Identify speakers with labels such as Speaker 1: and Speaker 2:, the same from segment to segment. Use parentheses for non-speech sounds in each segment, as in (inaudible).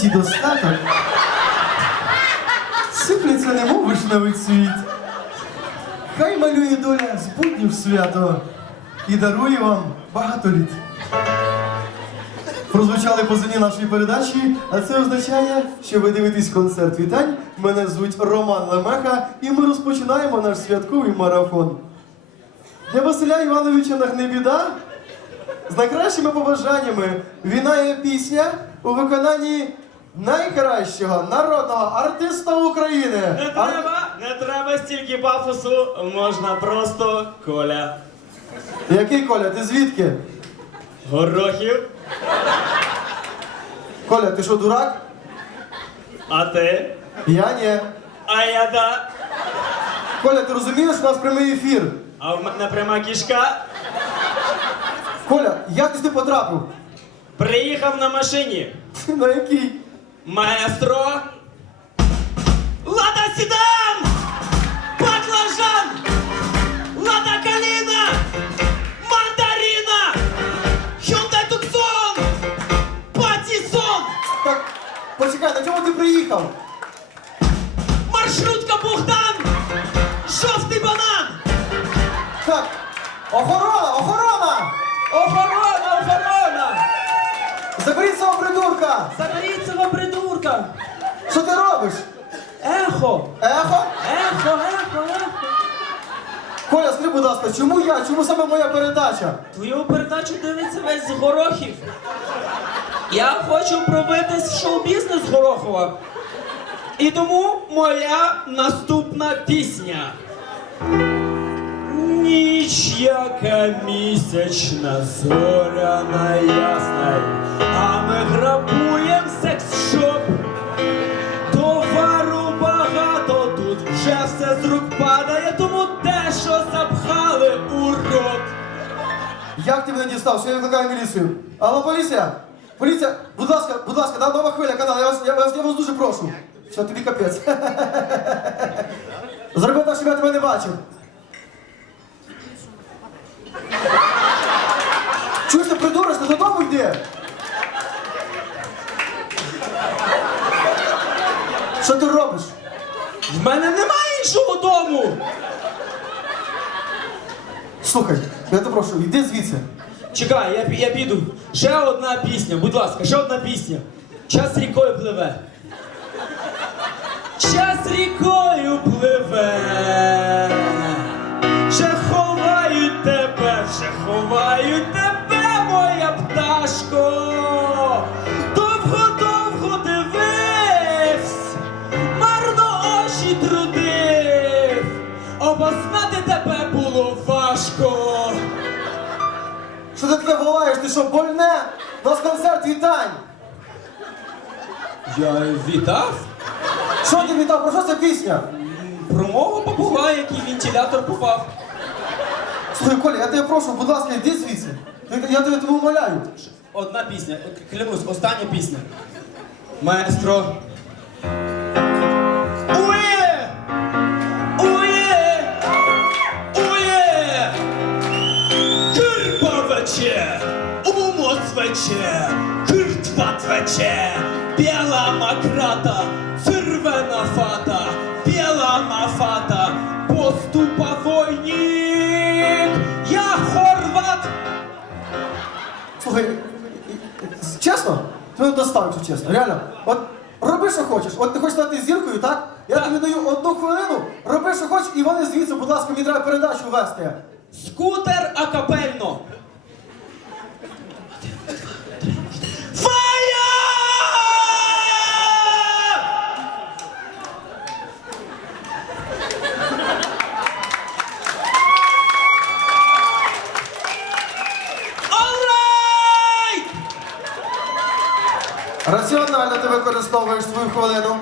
Speaker 1: радість і достаток сипляться немов вишневий цвіт. Хай малює доля з буднів свято і дарує вам багато літ. Прозвучали позивні нашої передачі, а це означає, що ви дивитесь концерт вітань. Мене звуть Роман Лемеха, і ми розпочинаємо наш святковий марафон. Для Василя Івановича Нагнебіда з найкращими побажаннями вінає пісня у виконанні найкращого народного артиста України.
Speaker 2: Не
Speaker 1: Ар-
Speaker 2: треба, не треба стільки пафосу, можна просто Коля.
Speaker 1: Який Коля? Ти звідки?
Speaker 2: Горохів,
Speaker 1: Коля, ти що, дурак?
Speaker 2: а ти?
Speaker 1: Я ні.
Speaker 2: А я да.
Speaker 1: Коля, ти розумієш, у нас прямий ефір.
Speaker 2: А в мене пряма кішка.
Speaker 1: Коля, як ти сюди потрапив?
Speaker 2: Приїхав на машині. (laughs)
Speaker 1: На який?
Speaker 2: Маестро. Лада Сідан! Баклажан! Лада Каліна! Мандаріна! Hyundai Tucson! Патісон!
Speaker 1: Так, почекай, на чому ти приїхав?
Speaker 2: Маршрутка Богдан! Жовтий банан!
Speaker 1: Так, охорона, охорона! Придурка!
Speaker 3: Заберіть цього придурка!
Speaker 1: Що ти робиш?
Speaker 3: Ехо!
Speaker 1: Ехо?
Speaker 3: Ехо, ехо, ехо!
Speaker 1: Коля, скажи, будь ласка, чому я? Чому саме моя передача?
Speaker 3: Твою передачу дивиться весь з горохів. Я хочу пробитись в шоу-бізнес Горохова. І тому моя наступна пісня. Ніч яка місячна, зоряна ясна, а ми грабуєм секс-шоп. Товару багато, тут вже все з рук падає, тому те, що запхали у рот.
Speaker 1: Як ти мене дістав? Що я викликаю міліцію? Алло, поліція! Поліція, будь ласка, будь ласка, да, нова хвиля, канал, я вас, я вас, я вас дуже прошу. Що тобі капець? (laughs) Зроби так, щоб я тебе не бачив. Чуєш, ти придуриш, ти додому йди. Що ти робиш?
Speaker 3: В мене немає іншого дому.
Speaker 1: Слухай, я тебе прошу, йди звідси.
Speaker 3: Чекай, я, пі- я піду. Ще одна пісня, будь ласка, ще одна пісня. Час рікою пливе. Час рікою пливе.
Speaker 1: Що ти таке волаєш? Ти що, больне? У нас концерт вітань.
Speaker 3: Я вітав
Speaker 1: Що ти вітав? Про що ця пісня?
Speaker 3: про мого попугая, який в вентилятор попав.
Speaker 1: Слухай, Коля, я тебе прошу, будь ласка, йди звідси. Я, я тебе тебе умоляю.
Speaker 3: Одна пісня, клянусь, остання пісня. Маестро. Умоцвече! Киртватвече! Біла макрата! Червена фата! Біла мафата! Поступа войник! Я хорват!
Speaker 1: Слухай, чесно, ти мене достав, якщо чесно. Реально. От роби, що хочеш. От ти хочеш стати зіркою, так? Я тобі даю одну хвилину, роби, що хочеш, і вони звідси, будь ласка, мені треба передачу вести.
Speaker 3: Скутер акапельно.
Speaker 1: Раціонально ти використовуєш свою хвилину.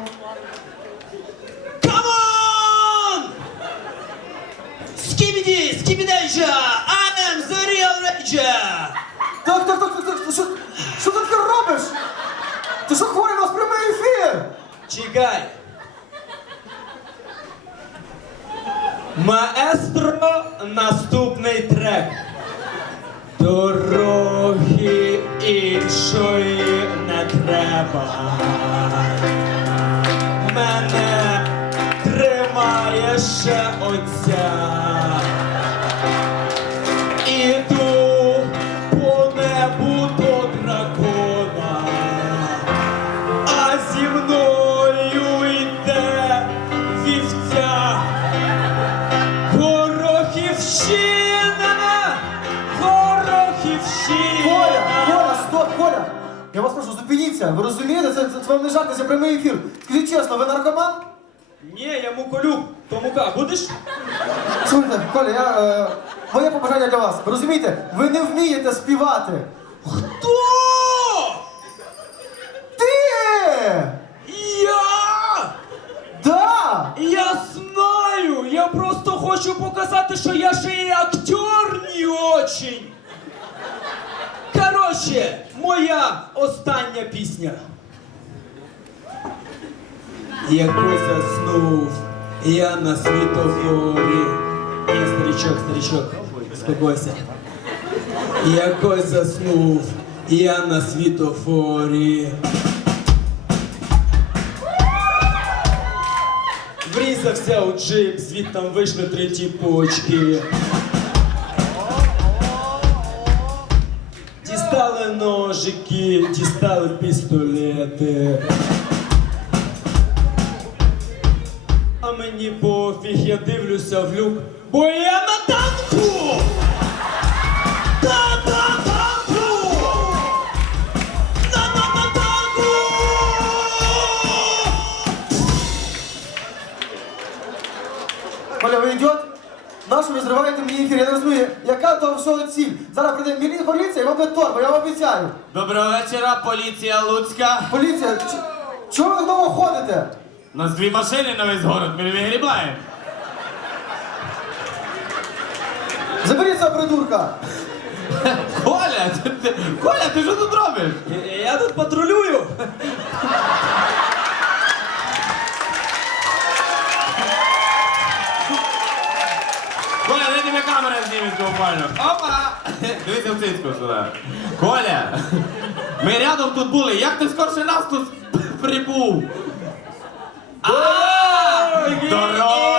Speaker 3: Come on! Skibidi, skibidejja! I the real ranger!
Speaker 1: Так, так, так, так, так. Що, що ти таке робиш? Ти що хворий, у нас прямий ефір?
Speaker 3: Чекай. Маестро, наступний трек. Дороги іншої треба.
Speaker 1: Мене тримає ще оця. Зупиніться. Ви розумієте, це, це, це вам не жарти, це прямий ефір. Скажіть чесно, ви наркоман?
Speaker 3: Ні, я муколюк. То мука, будеш?
Speaker 1: Слухайте, Коля, я, е, моє побажання для вас. Ви розумієте, ви не вмієте співати.
Speaker 3: Хто?
Speaker 1: Ти!
Speaker 3: Я!
Speaker 1: Да!
Speaker 3: Я знаю! Я просто хочу показати, що я ще і актер не очень. Коротше, моя остання пісня. Якось заснув я на світофорі. Ні, старичок, старичок, спокойся. Якось заснув я на світофорі. Врізався у джип, звідтам вийшли три тіпочки. Ножики, дістали пістолети. А мені пофіг, я дивлюся в люк, бо я на танку!
Speaker 1: Нащо ви зриваєте мені ефір? Я не розумію, яка того всього ціль? Зараз прийде мілі поліція і вам буде торба, я вам обіцяю.
Speaker 4: Доброго вечора, поліція Луцька.
Speaker 1: Поліція, ч- чого ви довго ходите?
Speaker 4: У нас дві машини на весь город, ми вигрібаємо.
Speaker 1: Заберіть цього придурка!
Speaker 4: Коля, ти, ти, Коля, ти що тут буквально. Опа! Дивися в цицьку сюди. Коля! Ми рядом тут були. Як ти скорше нас тут прибув? А! Дорога!